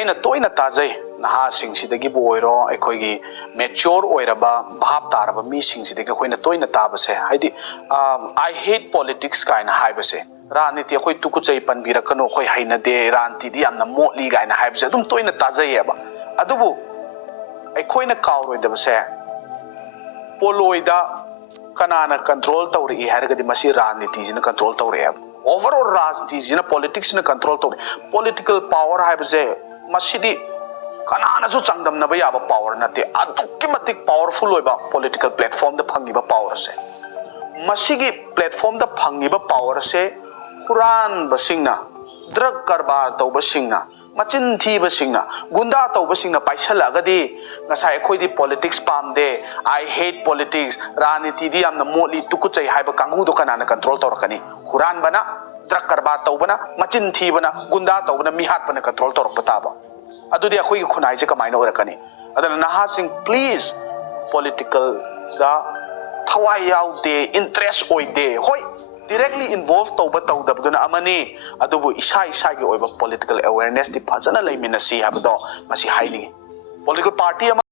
ꯑꯩꯅ ꯇꯣꯏꯅ ꯇꯥꯖꯩ ꯅꯍꯥꯁꯤꯡꯁꯤꯗꯒꯤꯕꯨ ꯑꯣꯏꯔꯣ ꯑꯩꯈꯣꯏꯒꯤ ꯃꯦꯆ꯭ꯌꯣꯔ ꯑꯣꯏꯔꯕ ꯚꯥꯞ ꯇꯥꯔꯕ ꯃꯤꯁꯤꯡꯁꯤꯗꯒꯤ ꯑꯩꯈꯣꯏꯅ ꯇꯣꯏꯅ ꯇꯥꯕꯁꯦ ꯍꯥꯏꯗꯤ ꯑꯥꯏ ꯍꯦꯠ ꯄꯣꯂꯤꯇꯤꯛꯁ ꯀꯥꯏꯅ ꯍꯥꯏꯕꯁꯦ ꯔꯥꯖꯅꯤꯇꯤ ꯑꯩꯈꯣꯏ ꯇꯨꯀꯨꯆꯩ ꯄꯟꯕꯤꯔꯛꯀꯅꯨ ꯑꯩꯈꯣꯏ ꯍꯩꯅꯗꯦ ꯔꯥꯖꯅꯤꯇꯤꯗꯤ ꯌꯥꯝꯅ ꯃꯣꯠꯂꯤ ꯀꯥꯏꯅ ꯍꯥꯏꯕꯁꯦ ꯑꯗꯨꯝ ꯇꯣꯏꯅ ꯇꯥꯖꯩꯌꯦꯕ ꯑꯗꯨꯕꯨ ꯑꯩꯈꯣꯏꯅ ꯀꯥꯎꯔꯣꯏꯗꯕꯁꯦ ꯄꯣꯂꯣꯏꯗ ꯀꯅꯥꯅ ꯀꯟꯇ꯭ꯔꯣꯜ ꯇꯧꯔꯛꯏ ꯍꯥꯏꯔꯒꯗꯤ ꯃꯁꯤ ꯔꯥꯖꯅꯤꯇꯤꯁꯤꯅ ꯀꯟꯇ꯭ꯔꯣꯜ ꯇꯧꯔꯛꯑꯦꯕ overall ꯔꯥꯖꯅꯤꯇꯤꯁꯤꯅ ꯄꯣꯂꯤꯇꯤꯛꯁꯅ ꯀꯟꯇ꯭ꯔꯣꯜ ꯇꯧꯔꯦ political power ꯍꯥꯏꯕꯁꯦ ꯃꯁꯤꯗꯤ ꯀꯅꯥꯅꯁꯨ ꯆꯥꯡꯗꯝꯅꯕ ꯌꯥꯕ ꯄꯥꯋꯔ ꯅꯠꯇꯦ ꯑꯗꯨꯛꯀꯤ ꯃꯇꯤꯛ ꯄꯥꯋꯔꯐꯨꯜ ꯑꯣꯏꯕ ꯄꯣꯂꯤꯇꯤꯀꯦꯜ ꯄ꯭ꯂꯦꯠꯐꯣꯝꯗ ꯐꯪꯉꯤꯕ ꯄꯥꯋꯔ ꯑꯁꯦ ꯃꯁꯤꯒꯤ ꯄ꯭ꯂꯦꯠꯐꯣꯝꯗ ꯐꯪꯉꯤꯕ ꯄꯥꯋꯔ ꯑꯁꯦ ꯍꯨꯔꯥꯟꯕꯁꯤꯡꯅ ꯗ꯭ꯔꯒ ꯀꯔꯕꯥꯔ ꯇꯧꯕꯁꯤꯡꯅ ꯃꯆꯤꯟ ꯊꯤꯕꯁꯤꯡꯅ ꯒꯨꯟꯗꯥ ꯇꯧꯕꯁꯤꯡꯅ ꯄꯥꯏꯁꯜꯂꯛꯑꯒꯗꯤ ꯉꯁꯥꯏ ꯑꯩꯈꯣꯏꯗꯤ ꯄꯣꯂꯤꯇꯤꯛꯁ ꯄꯥꯝꯗꯦ ꯑꯥꯏ ꯍꯦꯠ ꯄꯣꯂꯤꯇꯤꯛꯁ ꯔꯥꯖꯅꯤꯇꯤꯗꯤ ꯌꯥꯝꯅ ꯃꯣꯠꯂꯤ ꯇꯨꯀꯨꯠꯆꯩ ꯍꯥꯏꯕ ꯀꯥꯡꯕꯨꯗꯣ ꯀꯅꯥꯅ ꯀꯟꯇ꯭ꯔꯣꯜ ꯇꯧꯔꯛꯀꯅꯤ ꯍꯨꯔꯥꯟꯕꯅ ꯗ꯭ꯔꯒ ꯀꯔꯕꯥꯔ ꯇꯧꯕꯅ ꯃꯆꯤꯟ ꯊꯤꯕꯅ ꯒꯨꯟꯗꯥ ꯇꯧꯕꯅ ꯃꯤꯍꯥꯠꯄꯅ ꯀꯟꯇ꯭ꯔꯣꯜ ꯇꯧꯔꯛꯄ ꯇꯥꯕ ꯑꯗꯨꯗꯤ ꯑꯩꯈꯣꯏꯒꯤ ꯈꯨꯟꯅꯥꯏꯁꯦ ꯀꯃꯥꯏꯅ ꯑꯣꯏꯔꯛꯀꯅꯤ ꯑꯗꯨꯅ ꯅꯍꯥꯁꯤꯡ ꯄ꯭ꯂꯤꯖ ꯄꯣꯂꯤꯇꯤꯀꯦꯜꯗ ꯊꯋꯥꯏ ꯌꯥꯎꯗꯦ ꯏꯟꯇꯔꯦꯁ ꯑꯣꯏꯗꯦ ꯍꯣꯏ ꯗꯤꯔꯦꯛꯂꯤ ꯏꯟꯚꯣꯜꯚ ꯇꯧꯗꯕꯗꯨꯅ ꯑꯃꯅꯤ ꯑꯗꯨꯕꯨ ꯏꯁꯥꯒꯤ ꯑꯣꯏꯕ ꯄꯣꯂꯤꯇꯤꯀꯦꯜ ꯑꯦꯋꯦꯌꯔꯅꯦꯁꯇꯤ ꯐꯖꯅ ꯂꯩꯃꯤꯟꯅꯁꯤ ꯍꯥꯏꯕꯗꯣ ꯃꯁꯤ ꯍꯥꯏꯅꯤꯡꯉꯤ ꯄꯣꯂꯤꯇꯤꯀꯦꯜ ꯄꯥꯔꯇꯤ ꯑꯃ